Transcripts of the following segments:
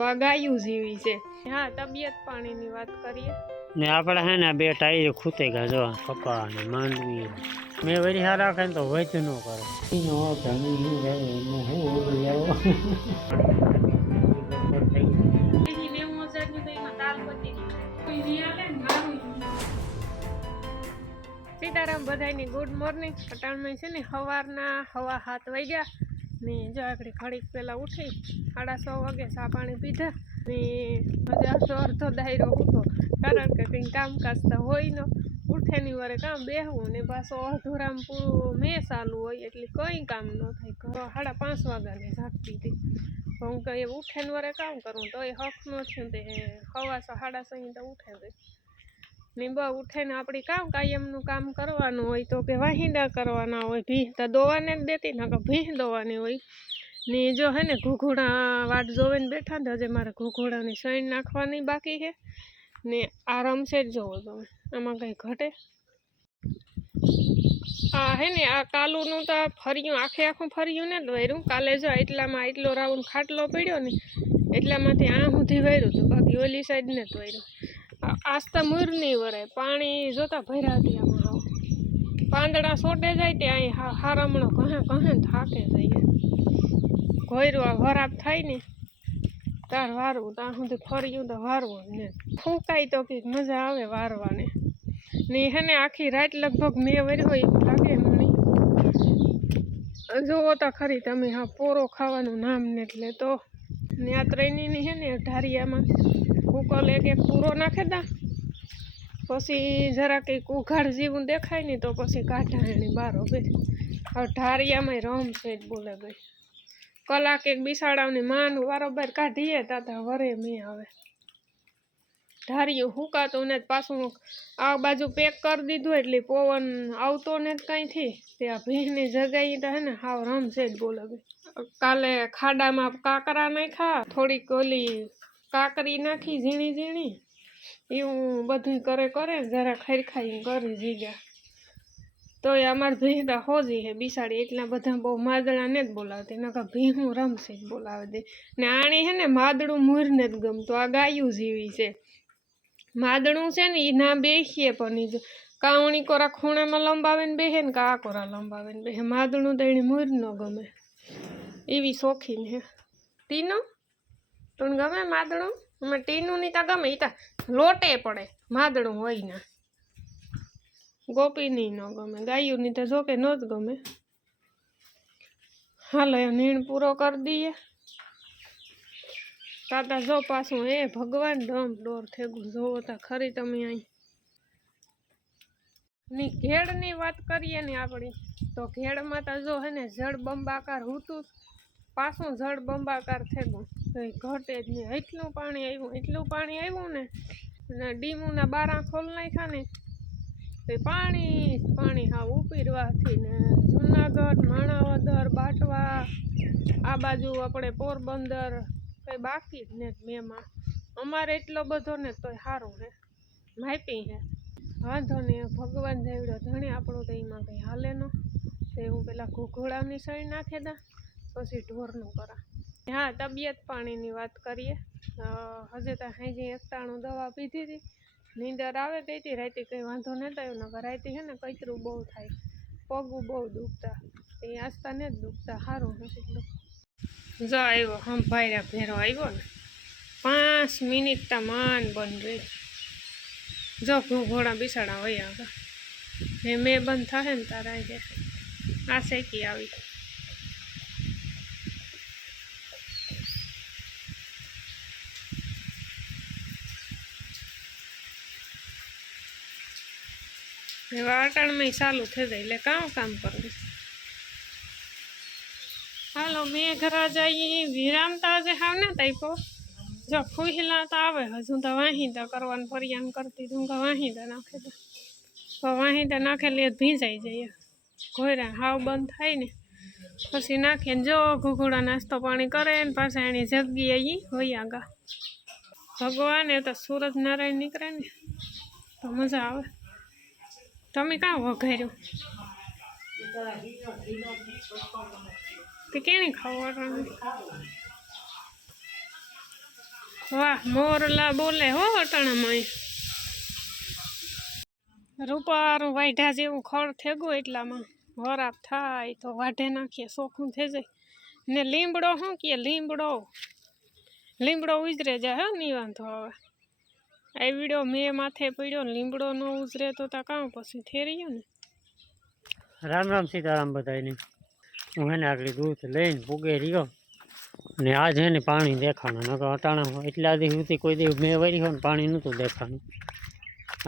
ગાયું જીવી છે। હા, તબિયત પાણીની વાત કરીએ ને આપણે હે ને બે ટાયર ખૂતે ગયા જો કપા ને માંડવી મેં વરી હા રાખે ને તો વૈધ ન કરે સીતારામ બધાની ગુડ મોર્નિંગ। અટાણમાં છે ને સવારના 7:15 વાગ્યા ને જો આગળ ઘડીક પહેલા ઉઠી 6:30 વાગે ચા પાણી પીધા ને હજી અડધો દાયરો હતો કારણ કે કંઈ કામકાજ તો હોય ન ઉઠેની વારે કામ બેહવું ને પાછો અધૂરામ પૂરું મેં ચાલુ હોય એટલે કંઈ કામ ન થાય। 5:30 વાગ્યાની જાગતી હતી હું કંઈ ઉઠે ને વારે કામ કરું તો એ હક ન થયું તે 6:30 તો ઉઠે ગઈ ને ઉઠે ને આપણી કામ કાયમનું કામ કરવાનું હોય તો કે વાહિંદા કરવાના હોય ભીહ તો દોવાને જ દેતી ને ભીહ દોવાની હોય ને જો હે ને ઘૂઘોડા વાટ જોવે ને બેઠા ને હજે મારે ઘૂઘોડાની સૈણ નાખવાની બાકી છે ને આ રમશે જ જોવો તમે આમાં કંઈ ઘટે આ હે ને આ કાલુનું તો ફર્યું આખું ફર્યું ને દોર્યું કાલે જો એટલામાં એટલો રાઉન્ડ ખાટલો પડ્યો ને એટલામાંથી આ સુધી વાર્યું હતું બાકી ઓલી સાઈડ ને દોર્યું। આસ્તા મૂરની વરે પાણી જોતા ભર્યા હતી આમાં પાંદડા સોટે જાય તે અહીં હારમણો કહે થાકે જઈએ ઘોયરું વરાપ થાય ને તાર વારવું ત્યાં સુધી ફર્યું તો વારવું ને ફૂંકાય તો કંઈક મજા આવે વારવાને ને હે ને આખી રાત લગભગ મેં વર્યો એવું લાગે મને જુઓ તો ખરી તમે હા પોરો ખાવાનું નામ ને એટલે તો ને આ ત્રણેયની હે ને ઢારિયામાં ઉકલ એક પૂરો નાખે દા પછી જરા કંઈક ઉઘાડ જેવું દેખાય ને તો પછી કાઢા એની બારો બે હવે ઢારિયામાં રમશે જ બોલે ભાઈ કલાક એક બિસાડાવની માન વારોબાર કાઢીએ તાતા વરે મેં આવે ઢારિયું હુકાતું ને પાછું આ બાજુ પેક કરી દીધું એટલે પવન આવતો ને જ કાંઈ થી તે આ ભીંની જગાઈ તો હે ને હાવ રમશે જ બોલે ભાઈ કાલે ખાડામાં કાકરા નાખ્યા થોડીક ઓલી કાકરી નાખી ઝીણી ઝીણી એવું બધું કરે જરા ખાઈ કરી જીગ્યા તો એ અમારે ભીંડા હોજી હે બિસાડી એટલા બધા બહુ માદડા ને જ બોલાવતી નકર ભીહું રમશે જ બોલાવે દે ને આણી હે ને માદડું મૂરને જ ગમતું આ ગાયું જીવી છે માદડું છે ને એ ના બેસીએ પણ એ કાવણી કોરા ખૂણામાં લંબાવે ને બેહે ને કા કોરા લંબાવે ને બેહે માદડું તો એને મૂર ન ગમે એવી શોખીન હે તીનો તું ગમે માદડું અમે ટીનું ની તા ગમે તા લોટે પડે માદડું હોય ના ગોપીની ન ગમે ગાયું ની તો જોકે ન જ ગમે। હાલો એ નીણ પૂરો કરી દઈએ તાતા જો પાછું એ ભગવાન ડમ ડોર થેગું જોવો તા ખરી તમે અહીં ની ઘેડની વાત કરીએ ને આપણી તો ઘેડમાં તો જો હે ને જળ બંબાકાર હતું પાછું જળ બંબાકાર થેગું કંઈ ઘટે જ નહીં એટલું પાણી આવ્યું ને ડીમુના બારા ખોલ નાખ્યા ને તો પાણી હા ઉપીરવાથી ને જુનાગઢ માણાવદર બાટવા આ બાજુ આપણે પોરબંદર કંઈ બાકી જ ને મેમાં અમારે એટલો બધો ને તોય સારું હે માપી હે વાંધો નહીં ભગવાન જેવડો ધણી આપણું તો એમાં કંઈ હાલે ન તો હું પેલા ઘૂઘોડાની સળી નાખે દા પછી ઢોરનું કરા। હા, તબિયત પાણીની વાત કરીએ હજે તો હાજી 91 દવા પીધી હતી નીંદર આવે ગઈ હતી રાતે કંઈ વાંધો નહોતો આવ્યો નકર રાતે હે ને કચરું બહુ થાય પગું બહુ દુખતા એ આસ્તા ને જ દુખતા સારું નથી જો આવ્યો ભાઈરા ભેરો આવ્યો ને 5 મિનિટ તા માન બંધ રહી જો ઘોડા બિસાડા વયા હતા ને મેં બંધ થાય ને તારા આ શેકી આવી વાટાણમાં ચાલુ થઈ જાય એટલે કામ કરવું। હાલો મેઘરાજાઈ વિરામતા જે હાવ ને તાઈપો જો ફૂહિલા તો આવે હજુ તો વાહિંદા કરવાનું ફરિયામ કરતી તું વાહિંદા નાખે તો વાહિંદા નાખેલી ભીંજાઈ જાય ઘોયરા હાવ બંધ થાય ને પછી નાખીને જો ઘૂઘોડા નાસ્તો પાણી કરે ને પાછા એની જગ્યાએ હોય આગા ભગવાન એ તો સૂરજ નારાયણ નીકળે ને તો મજા આવે। તમે કાં વઘાર્યું તે કેને ખાવાનું વાહ મોરલા બોલે હો અટાણામાં રૂપારું વાઢા જેવું ખડ થેગું એટલામાં વરાપ થાય તો વાઢે નાખીએ ચોખ્ખું થઈ જાય ને લીમડો શું કે લીમડો ઉજરે જાય હે નહીં વાંધો હવે આ વિડીયો મેં માથે પડ્યો ને લીમડો ન ઉજરે તો તા કામ પછી ઠેરીયો ને રામ રામ સીતારામ બધાને હું એને આગળ દૂધ લઈને પૂગે રહ્યો અને આજ હે ને પાણી દેખાણું નકર અટાણા એટલા દી સુધી કોઈ દી મેં વરી હોય ને પાણી નહોતું દેખાણું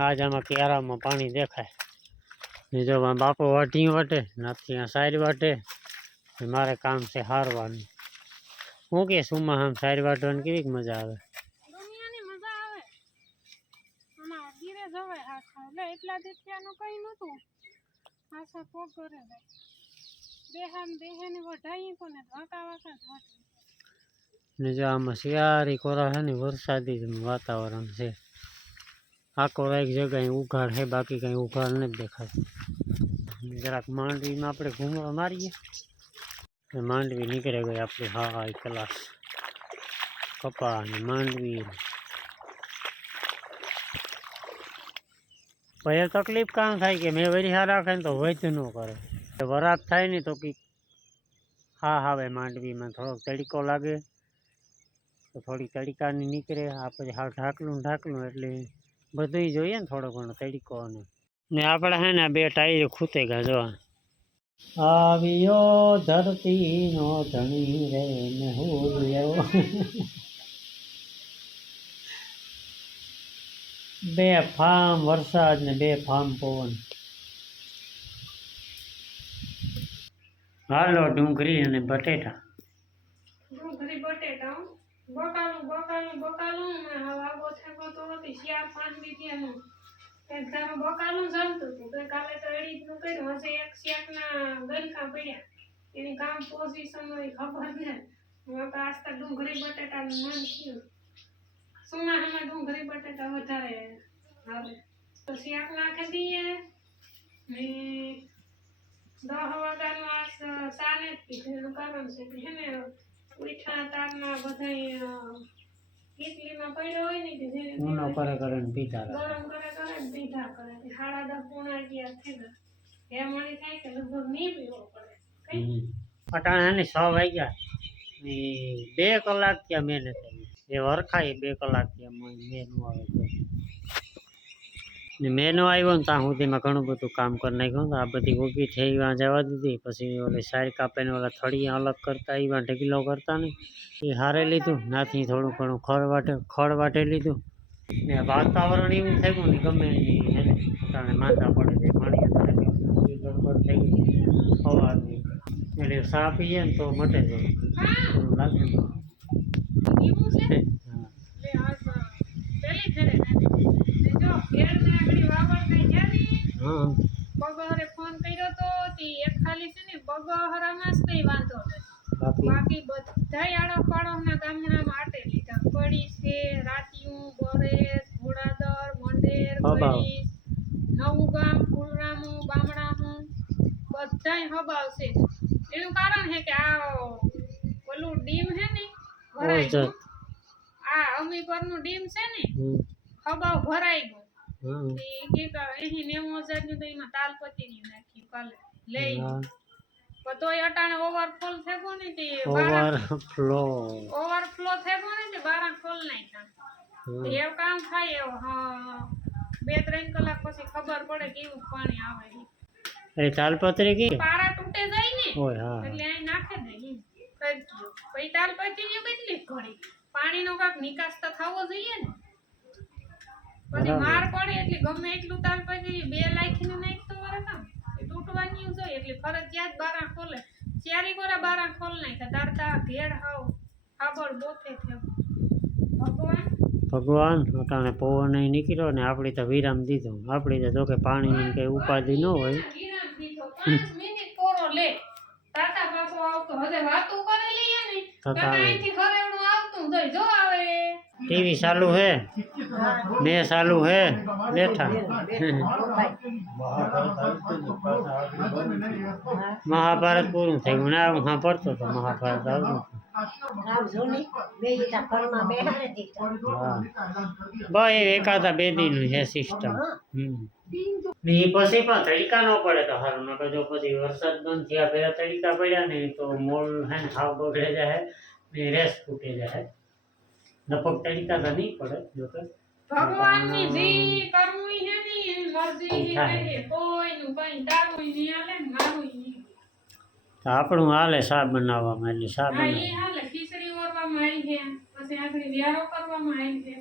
આજ આમાં ક્યારામાં પાણી દેખાય ને જો આ બાપો વાટી વાટે નાથી આ સારી વાટે ને મારે કામ છે હારવાનું હું કે સુમાં આમ સારી વાટવાની કેવી મજા આવે દુનિયાની મજા આવે આમાં ગીરે જવાય હાથા એટલે એટલા દેખ્યાનું કઈ નહોતું હાથા પોક કરે જાય દેહાની વઢાઈ કોને વાકા વાકા ને જો આમાં શિયારી કોરા છે ને વરસાદી વાતાવરણ છે આખો એક જગ્યાએ ઉઘાડ છે બાકી કંઈ ઉઘાડ નથી દેખાતું જરાક માંડવીમાં આપણે ઘૂમવા મારીએ માંડવી નીકળે ગઈ આપણી હા કલાસ કપા ને માંડવી પછી તકલીફ કામ થાય કે મેં વરિહા રાખે ને તો વધ ન કરે વરાપ થાય ને તો કંઈક હા હવે માંડવીમાં થોડોક તડકો લાગે તો થોડી તડકાની નીકળે આ પછી હા ઢાકલું એટલે બધું જોઈએ ને થોડો ઘણો તડકો ને આપણે હે ને બે ટાયર ખૂતે ગયા જો આવ્યો ધરતી નો ધણી રે ને હું બે ફામ વરસાદ ને બે ફામ પવન હાલો ડુંગળી અને બટેટા બકાલું વાગો થેકો તો હતી 4-5 દીધીનું એક ધારો બકાલું જમતું હતું તો કાલે તો એડીનું કર્યું હશે એક શેકના ગલકા પડ્યા એની કામ પોઝિશન હોય ખબર ને હવે તો આસ્તા ડુંગળી બટેટાનું મન થયું સુનામાં ડુંગળી બટેટા વધારે આવે તો શેક નાખી દઈએ ને 10 વાગ્યાનું આ ચાને જ પીધું એનું કારણ છે કે હે ને ઉઠા તારના બધા કેટલીમાં પડ્યો હોય ને કે જેને ઊનો કરે ને પીધા ગરમ કરે ને પીધા કરે 10:30 પોણા 11 થઈ ગયા એ મળી થાય કે લગભગ નહીં પીવો પડે કઈ અટાણા ને 6 વાગ્યા ને 2 કલાક ત્યાં મહેનત એ વરખાય 2 કલાક ત્યાં મેનુ આવે ને મેનુ આવ્યો ને ત્યાં સુધીમાં ઘણું બધું કામ કરી નાખ્યું આ બધી ઊભી થઈ વાં જવા દીધી પછી ઓલી સારી કાપે ને ઓલા થળિયા અલગ કરતા એવા ઢગલો કરતા ને એ હારે લીધું નાથી થોડું ઘણું ખડ વાટે લીધું ને વાતાવરણ એવું થઈ ગયું ને ગમે એને તાણે માંદા પડે છે પાણી ગડબડ થઈ ગઈ સવારની એટલે સા પીએ ને તો મટે જાય એવું લાગે બગહરે ફોન કર્યો તો એક ખાલી છે ને બગહરામાં જ કઈ વાંધો નથી બાકી બધા આડાપાડાના ગામડામાં આટે લીધા કડી છે રાતિયું બરેસ ઘોડાદર મંડેર કડી નવું ગામ ફૂલરામું બામણામું બધાય હબાવ છે એનું કારણ છે કે આ ઓલું ડીમ છે ને ભરાઈ આ અમીપરનું ડીમ છે ને હબાવ ભરાઈ ગયું એહી 90,000 નું તો એમાં તાલપતિ ની નાખ્યું કાલે લઈ તોય અટાણે ઓવરફ્લો થેગો ને તે ઓવરફ્લો થેગો ને તે 12 ખોલ નાખ્યા એવું કામ થાય એવો હા 2-3 કલાક પછી ખબર પડે કેવું પાણી આવે એ તાલપત્રી કે પારા તૂટે જાય ને ઓય હા એટલે અહીં નાખે દે પછી તાલપતિ ની કેટલી ઘડી પાણીનો કાક નિકાસ તો થવો જોઈએ ને પછી માર પડે એટલે ગમે એટલું તાલપતિ 2 લાખીને નાખતો વરે કામ એ તૂટવાની જોઈએ એટલે ફરજિયાત બારા ખોલે ચારી કોરા બારા ખોલ નાખ્યા તારતા ઘેડ હાવ ખાબડ બોથે થયો ભગવાન અટાણે પવન અહીં નીકળ્યો ને આપણી તો વિરામ દીધો આપણી તો જો કે પાણીની કઈ ઉપાધિ ન હોય વિરામ દીધો 5 મિનિટ કોરો લે તાતા પાછો આવતો હવે વાતો કરી લઈએ ને કાકાઈથી ખરેવડું આવતું જઈ જો આવે ટીવી ચાલુ હે મેં ચાલુ હે બેઠા મહાભારત પૂરું થયું ને હું પડતો હતો મહાભારત આવતું હા એ એકાદા બે દીનું છે સિસ્ટમ. ને એ પછી પણ તડકા ન પડે તો સારું, નકર જો પછી વરસાદ બંધ થયા પેલા તડકા પડ્યા ને તો મોલ હે ને હાવ બગડે જાય ને રેસ ફૂટી જાય. નપક તડકા તો નહીં પડે જોકે ભગવાનની જી કરવું હે ને એની મરજી હે, કોઈનું કઈ તારું નહીં હાલે ને મારું નહીં. તો આપણું હાલે શા બનાવવામાં, એટલે શા હા બનાવે. એ હાલે, ખીચડી ઓરવામાં આવી છે, પછી આગળ વ્યારો કરવામાં આવી છે.